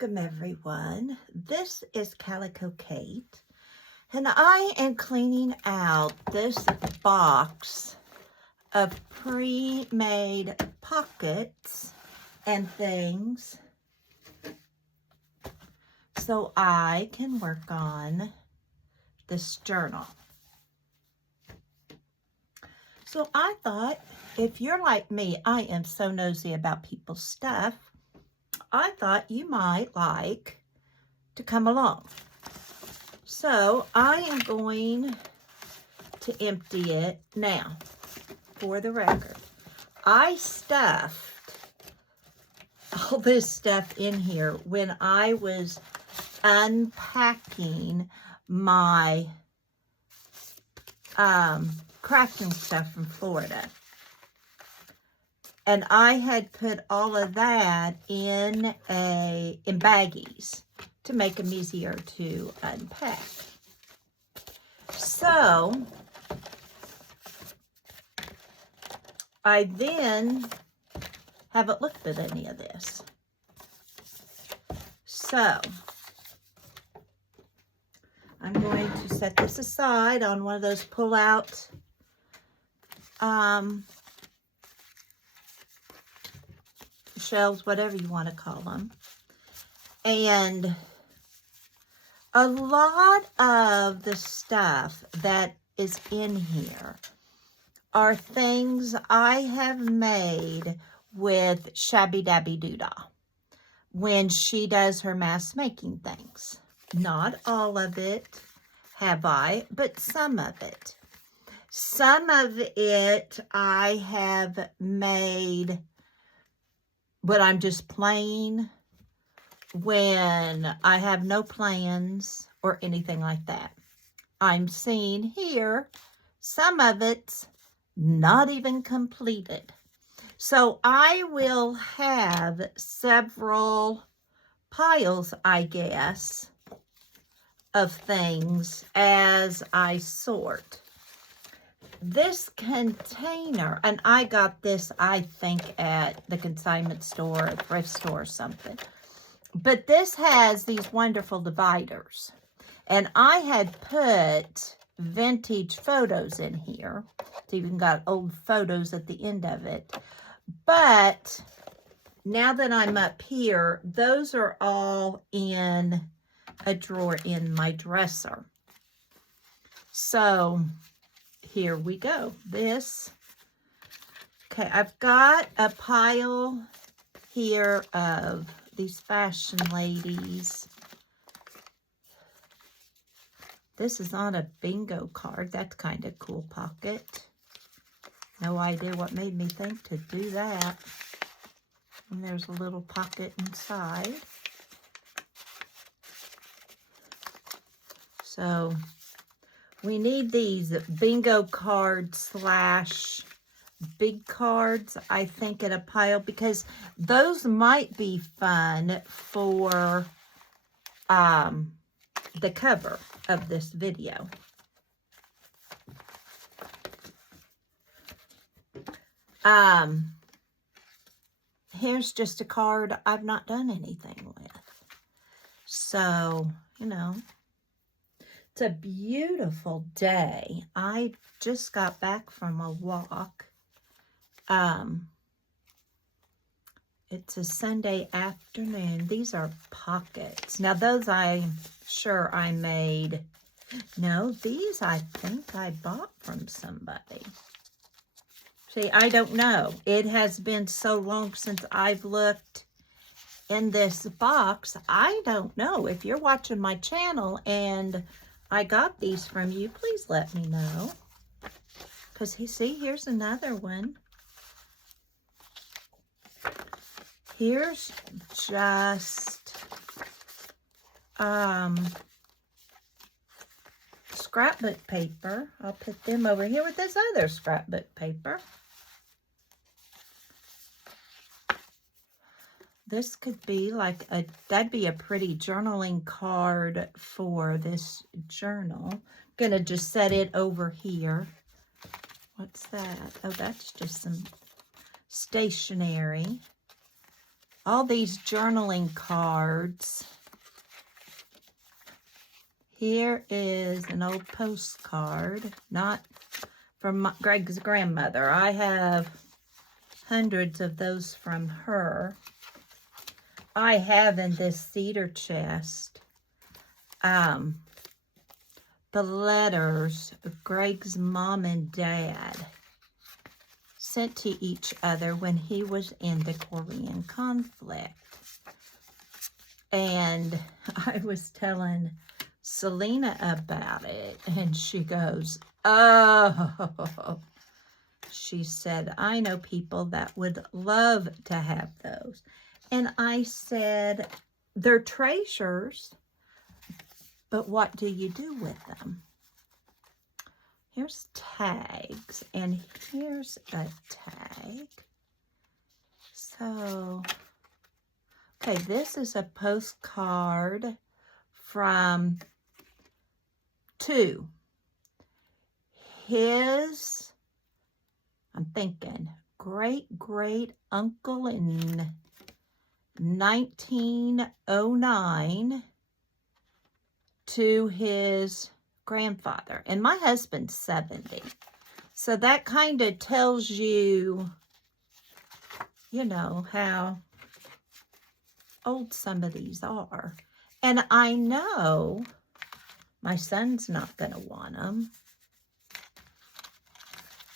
Welcome everyone. This is Calico Kate, and I am cleaning out this box of pre-made pockets and things so I can work on this journal. So I thought, if you're like me, I am so nosy about people's stuff, I thought you might like to come along. So I am going to empty it now. For the record, I stuffed all this stuff in here when I was unpacking my crafting stuff from Florida. And I had put all of that in baggies to make them easier to unpack. So I then haven't looked at any of this. So I'm going to set this aside on one of those pull-out shelves, whatever you want to call them. And a lot of the stuff that is in here are things I have made with Shabby Dabby Doodah when she does her mask making things. Not all of it have I, but some of it. Some of it I have made when I'm just playing, when I have no plans or anything like that. I'm seeing here, some of it's not even completed. So I will have several piles, I guess, of things as I sort. This container, and I got this, I think, at the consignment store, a thrift store or something. But this has these wonderful dividers. And I had put vintage photos in here. It's even got old photos at the end of it. But now that I'm up here, those are all in a drawer in my dresser. So here we go. This, okay, I've got a pile here of these fashion ladies. This is on a bingo card. That's kind of cool pocket. No idea what made me think to do that. And there's a little pocket inside. So we need these bingo cards / big cards, I think, in a pile, because those might be fun for the cover of this video. Here's just a card I've not done anything with. So, you know, it's a beautiful day. I just got back from a walk. It's a Sunday afternoon. These are pockets. Now, those I'm sure I made. No, these I think I bought from somebody. See, I don't know. It has been so long since I've looked in this box. I don't know. If you're watching my channel and I got these from you, please let me know. Because, see, here's another one. Here's just scrapbook paper. I'll put them over here with this other scrapbook paper. This could be like that'd be a pretty journaling card for this journal. I'm gonna just set it over here. What's that? Oh, that's just some stationery. all these journaling cards. Here is an old postcard, not from Greg's grandmother. I have hundreds of those from her. I have in this cedar chest the letters of Greg's mom and dad sent to each other when he was in the Korean conflict. And I was telling Selena about it, and she goes, oh, she said, I know people that would love to have those. And I said, they're treasures, but what do you do with them? Here's tags, and here's a tag. So, okay, this is a postcard from his, I'm thinking, great uncle in 1909 to his grandfather. And my husband's 70. So that kind of tells you, you know, how old some of these are. And I know my son's not going to want them.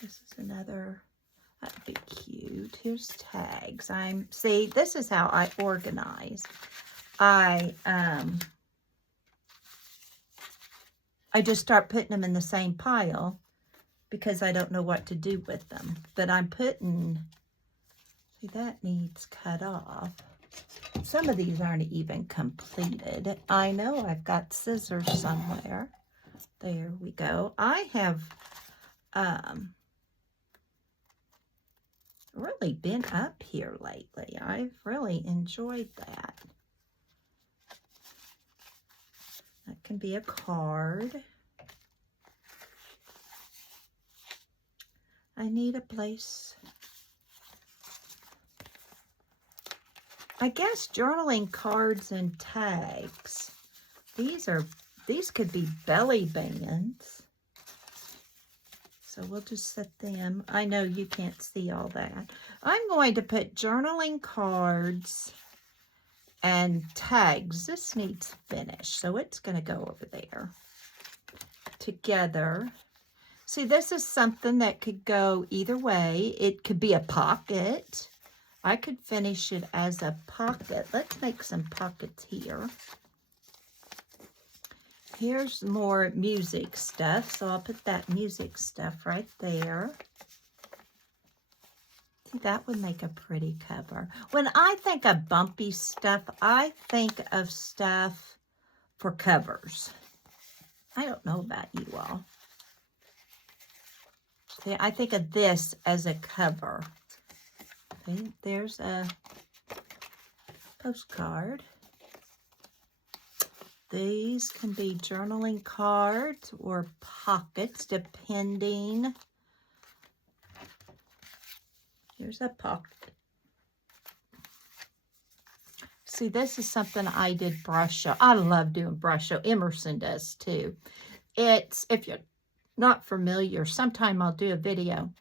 This is another, that'd be cute. Here's tags. See, this is how I organize. I just start putting them in the same pile because I don't know what to do with them. But I'm putting, see, that needs cut off. Some of these aren't even completed. I know I've got scissors somewhere. There we go. I have really been up here lately. I've really enjoyed that. That can be a card. I need a place. I guess journaling cards and tags. These could be belly bands. So we'll just set them. I know you can't see all that. I'm going to put journaling cards and tags. This needs finished, so it's going to go over there together. See, this is something that could go either way. It could be a pocket. I could finish it as a pocket. Let's make some pockets here. Here's more music stuff, so I'll put that music stuff right there. See, that would make a pretty cover. When I think of bumpy stuff, I think of stuff for covers. I don't know about you all. See, I think of this as a cover. Okay, there's a postcard. These can be journaling cards or pockets, depending. Here's a pocket. See, this is something I did brush show. I love doing brush show. Emerson does too. It's, if you're not familiar, sometime I'll do a video.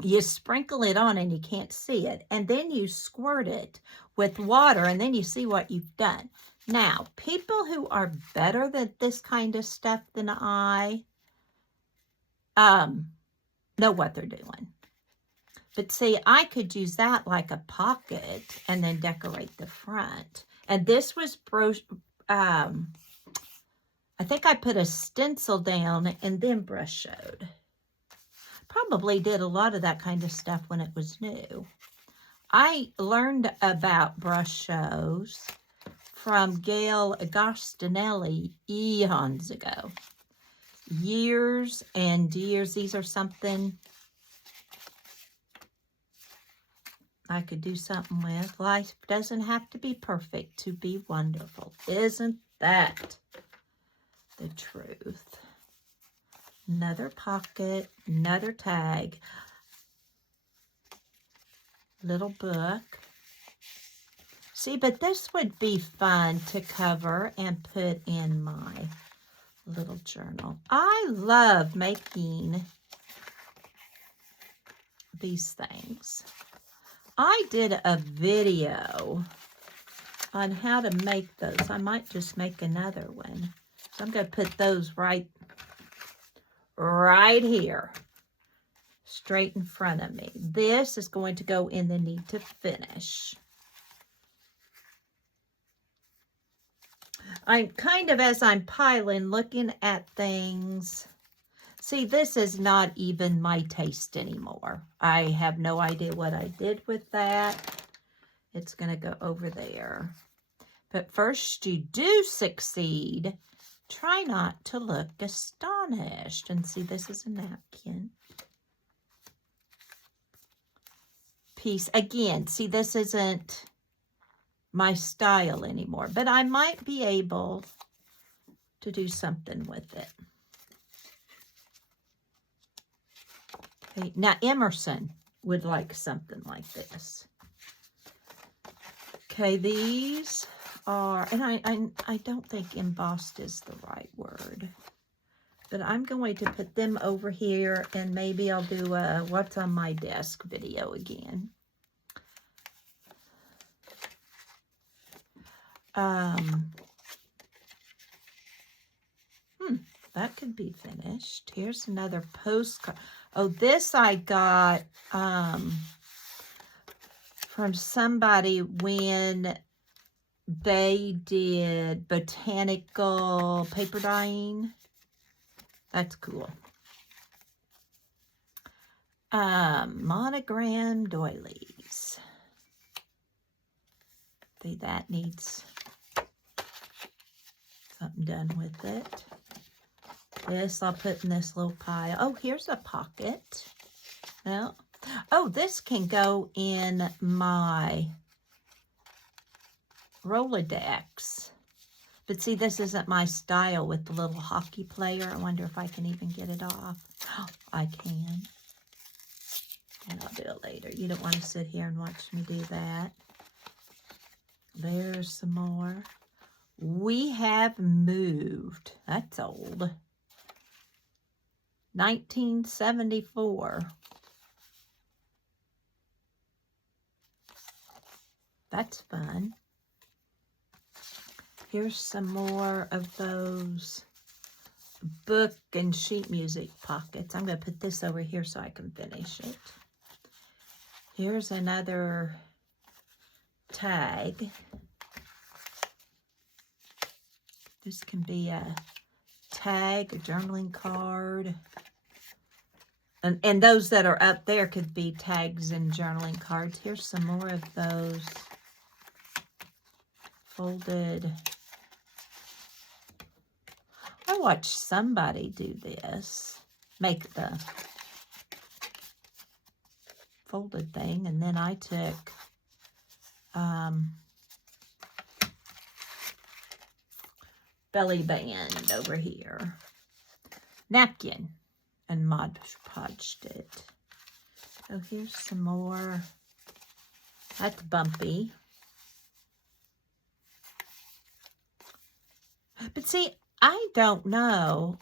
You sprinkle it on and you can't see it. And then you squirt it with water and then you see what you've done. Now, people who are better at this kind of stuff than I know what they're doing. But see, I could use that like a pocket and then decorate the front. And this was, I think I put a stencil down and then brush showed. Probably did a lot of that kind of stuff when it was new. I learned about brush shows from Gail Agostinelli eons ago. Years and years. These are something I could do something with. Life doesn't have to be perfect to be wonderful. Isn't that the truth? Another pocket, another tag, little book. See, but this would be fun to cover and put in my little journal. I love making these things. I did a video on how to make those. I might just make another one. So I'm going to put those right here, straight in front of me. This is going to go in the need to finish. I'm kind of, as I'm piling, looking at things. See, this is not even my taste anymore. I have no idea what I did with that. It's going to go over there. But first you do succeed. Try not to look astonished. And see, this is a napkin. Piece. Again, see, this isn't my style anymore. But I might be able to do something with it. Okay, now Emerson would like something like this. Okay, these are, and I don't think embossed is the right word, but I'm going to put them over here, and maybe I'll do a what's on my desk video again. That could be finished. Here's another postcard. Oh, this I got from somebody when they did botanical paper dyeing. That's cool. Monogram doilies. See, that needs something done with it. This I'll put in this little pile. Oh, here's a pocket. No. Oh, this can go in my Rolodex. But see, this isn't my style with the little hockey player. I wonder if I can even get it off. Oh, I can. And I'll do it later. You don't want to sit here and watch me do that. There's some more. We have moved. That's old. 1974. That's fun. Here's some more of those book and sheet music pockets. I'm going to put this over here so I can finish it. Here's another tag. This can be a tag, a journaling card. And those that are up there could be tags and journaling cards. Here's some more of those folded. I watched somebody do this, make the folded thing, and then I took belly band over here, napkin, and Mod Podged it. So here's some more. That's bumpy. But see, I don't know,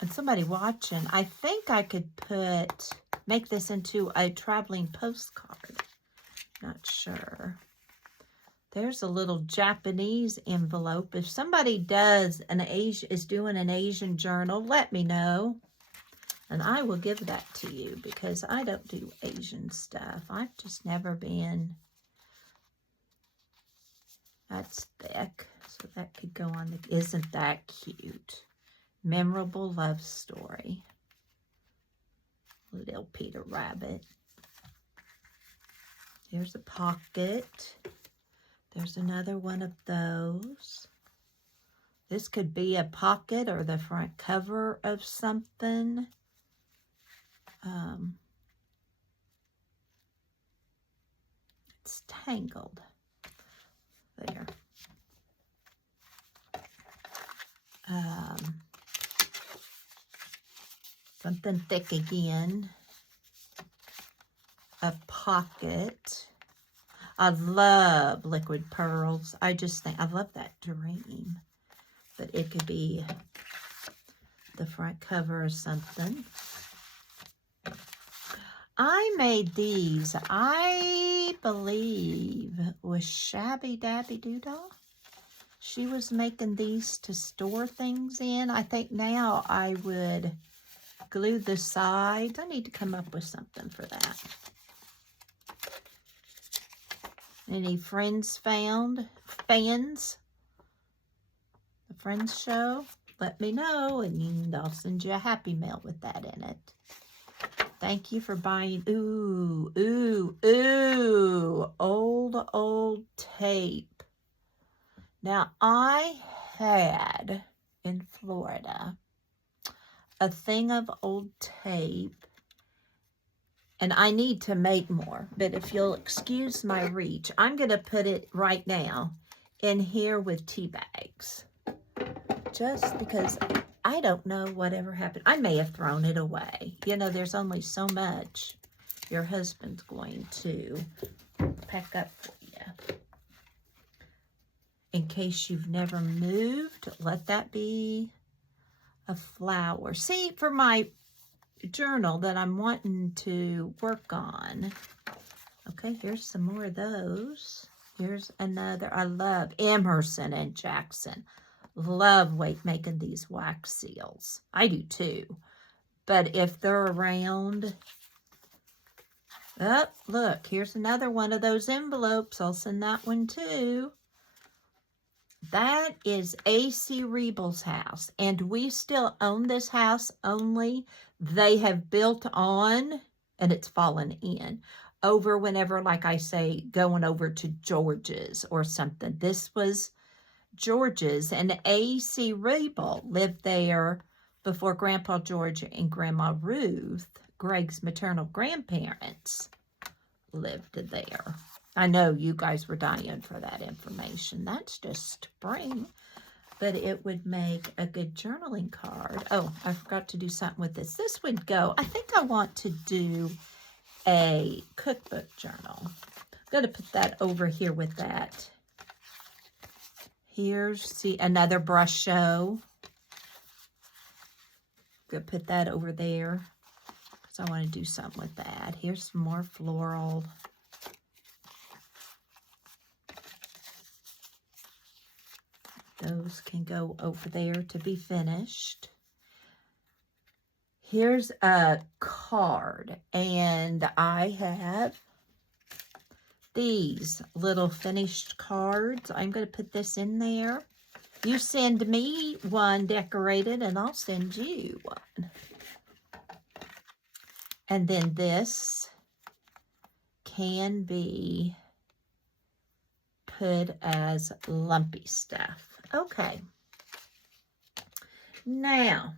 and somebody watching, I think I could make this into a traveling postcard. Not sure. There's a little Japanese envelope. If somebody is doing an Asian journal, let me know. And I will give that to you because I don't do Asian stuff. I've just never been. That's thick. So that could go on the, isn't that cute? Memorable love story. Little Peter Rabbit. Here's a pocket. There's another one of those. This could be a pocket or the front cover of something. It's tangled. There. Something thick again. A pocket. I love liquid pearls. I just think, I love that dream. But it could be the front cover or something. I made these, I believe, with Shabby Dabby Doodle. She was making these to store things in. I think now I would glue the sides. I need to come up with something for that. Any friends fans? The Friends show? Let me know, and I'll send you a happy mail with that in it. Thank you for buying. Ooh, ooh, ooh. Old tape. Now, I had in Florida a thing of old tape, and I need to make more, but if you'll excuse my reach, I'm going to put it right now in here with tea bags, just because I don't know whatever happened. I may have thrown it away. You know, there's only so much your husband's going to pack up for you. In case you've never moved, let that be a flower. See, for my journal that I'm wanting to work on. Okay, here's some more of those. Here's another. I love Emerson and Jackson. Love making these wax seals. I do too. But if they're around... Oh, look, here's another one of those envelopes. I'll send that one too. That is A.C. Rebel's house, and we still own this house, only they have built on, and it's fallen in, over whenever, like I say, going over to George's or something. This was George's, and A.C. Rebel lived there before Grandpa George and Grandma Ruth, Greg's maternal grandparents, lived there. I know you guys were dying for that information. That's just spring, but it would make a good journaling card. Oh, I forgot to do something with this. This would go, I think I want to do a cookbook journal. I'm going to put that over here with that. Here's, see, another brush show. Going to put that over there because I want to do something with that. Here's some more floral. Those can go over there to be finished. Here's a card, and I have these little finished cards. I'm going to put this in there. You send me one decorated, and I'll send you one. And then this can be put as lumpy stuff. Okay. Now,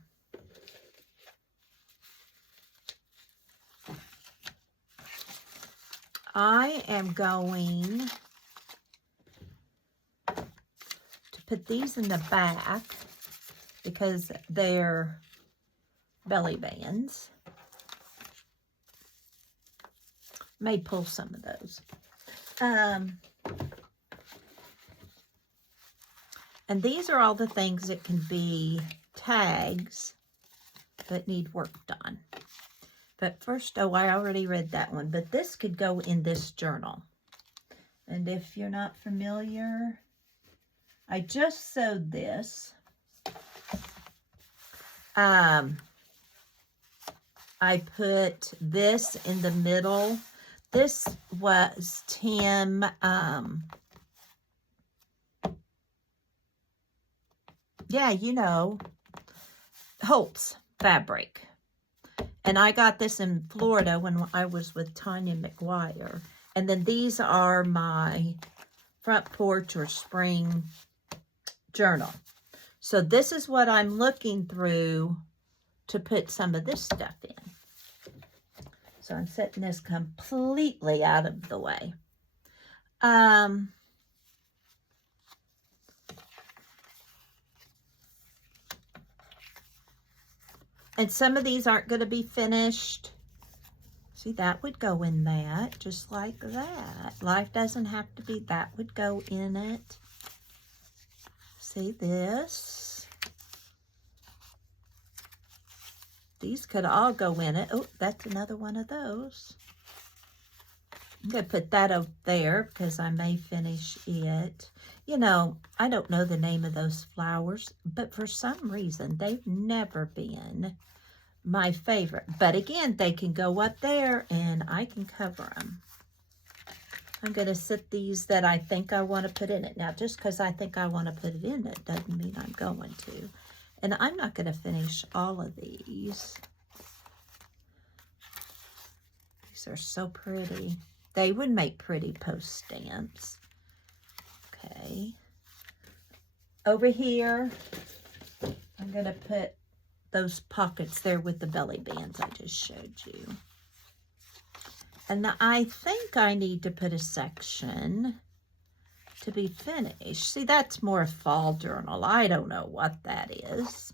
I am going to put these in the back because they're belly bands. May pull some of those. And these are all the things that can be tags that need work done. But first, oh, I already read that one. But this could go in this journal. And if you're not familiar, I just sewed this. I put this in the middle. This was Tim... yeah, you know, Holt's fabric. And I got this in Florida when I was with Tanya McGuire. And then these are my front porch or spring journal. So this is what I'm looking through to put some of this stuff in. So I'm setting this completely out of the way. And some of these aren't going to be finished. See, that would go in that, just like that. Life doesn't have to be, that would go in it. See this? These could all go in it. Oh, that's another one of those. I'm going to put that up there because I may finish it. You know, I don't know the name of those flowers, but for some reason, they've never been my favorite. But again, they can go up there and I can cover them. I'm going to sit these that I think I want to put in it. Now, just because I think I want to put it in it doesn't mean I'm going to. And I'm not going to finish all of these. These are so pretty. They would make pretty post stamps. Okay. Over here, I'm going to put those pockets there with the belly bands I just showed you. And I think I need to put a section to be finished. See, that's more a fall journal. I don't know what that is.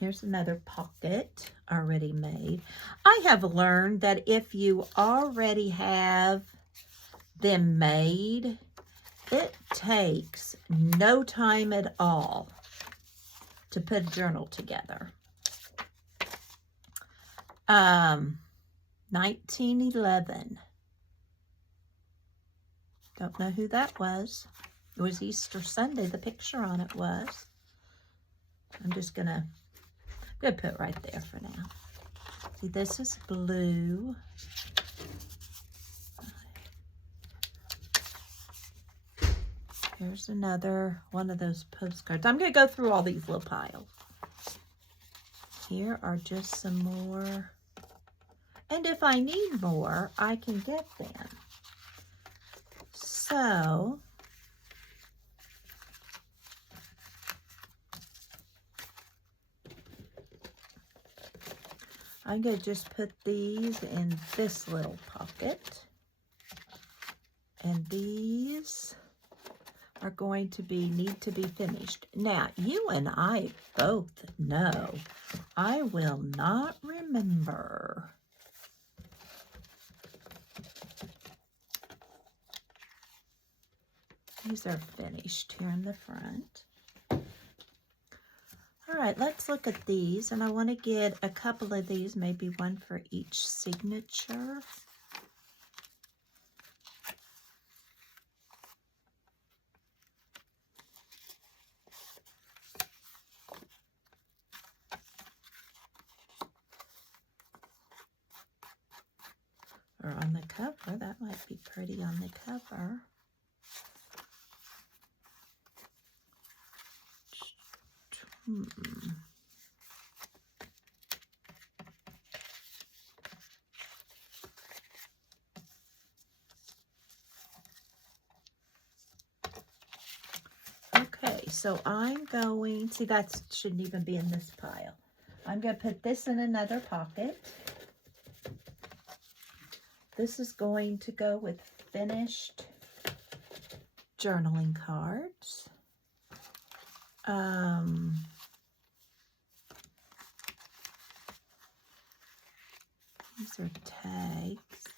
Here's another pocket already made. I have learned that if you already have them made, it takes no time at all to put a journal together. 1911. Don't know who that was. It was Easter Sunday. The picture on it was. I'm just gonna put it right there for now. See, this is blue. Here's another one of those postcards. I'm going to go through all these little piles. Here are just some more. And if I need more, I can get them. So, I'm going to just put these in this little pocket. And these are going to need to be finished. Now, you and I both know I will not remember these are finished here in the front. All right, let's look at these, and I want to get a couple of these, maybe one for each signature. Or on the cover, that might be pretty on the cover. Okay, so I'm going, see, that shouldn't even be in this pile. I'm going to put this in another pocket. This is going to go with finished journaling cards. These are tags.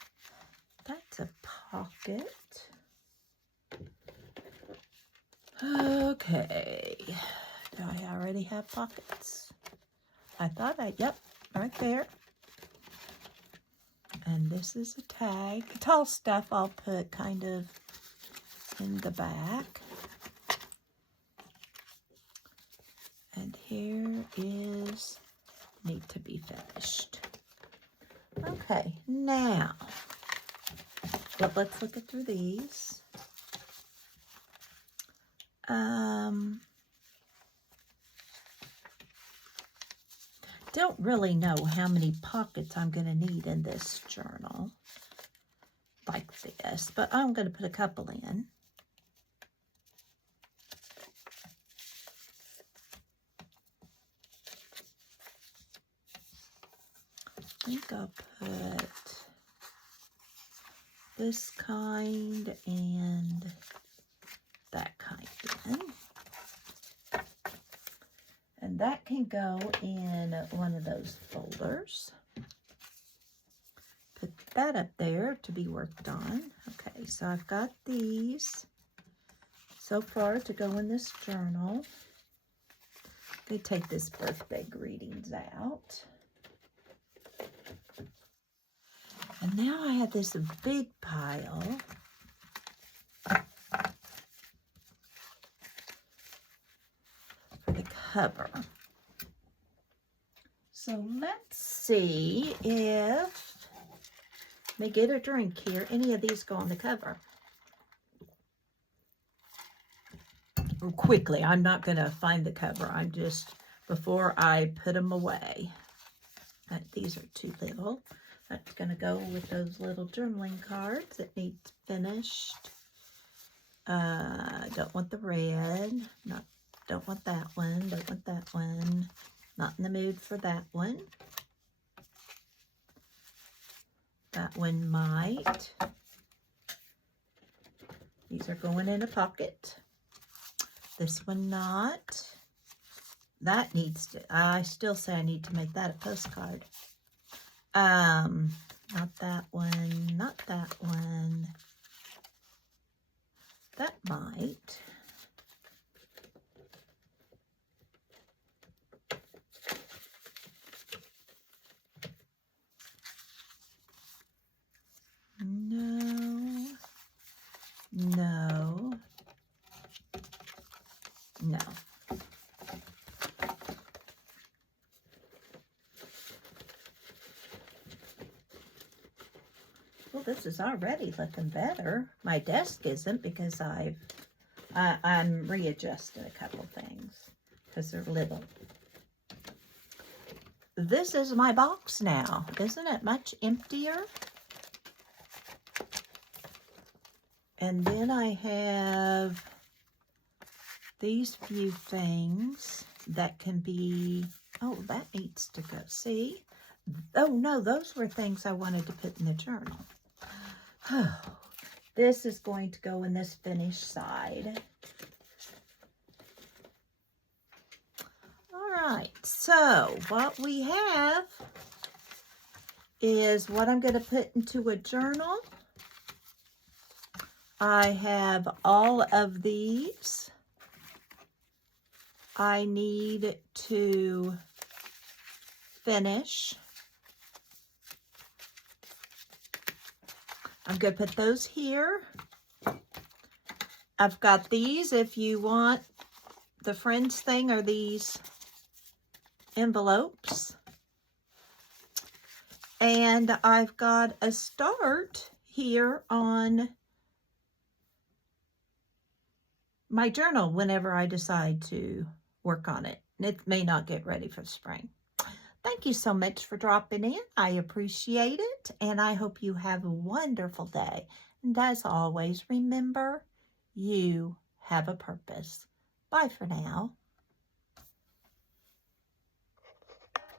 That's a pocket. Okay. Do I already have pockets? I thought yep, right there. And this is a tag. Tall stuff I'll put kind of in the back. And here is need to be finished. Okay, now, let's look at through these. Don't really know how many pockets I'm going to need in this journal like this, but I'm going to put a couple in. I think I'll put this kind and that kind in. And that can go in one of those folders. Put that up there to be worked on. Okay, so I've got these so far to go in this journal. I'm going to take this birthday greetings out. And now I have this big pile for the cover. So let's see if, let me get a drink here, any of these go on the cover. Oh, quickly, I'm not going to find the cover. I'm just, before I put them away. These are too little. That's going to go with those little journaling cards that need finished. Don't want the red. Don't want that one. Don't want that one. Not in the mood for that one. That one might. These are going in a pocket. This one not. That needs to, I still say I need to make that a postcard. Not that one, not that one. That might. No. No. No. Well, this is already looking better. My desk isn't because I'm readjusting a couple things because they're little. This is my box now. Isn't it much emptier? And then I have these few things that can be, oh, that needs to go. See? Oh, no, those were things I wanted to put in the journal. Oh, this is going to go in this finished side. All right, so what we have is what I'm going to put into a journal. I have all of these. I need to finish. I'm going to put those here. I've got these if you want the Friends thing or these envelopes. And I've got a start here on my journal whenever I decide to work on it. And it may not get ready for spring. Thank you so much for dropping in. I appreciate it. And I hope you have a wonderful day. And as always, remember, you have a purpose. Bye for now.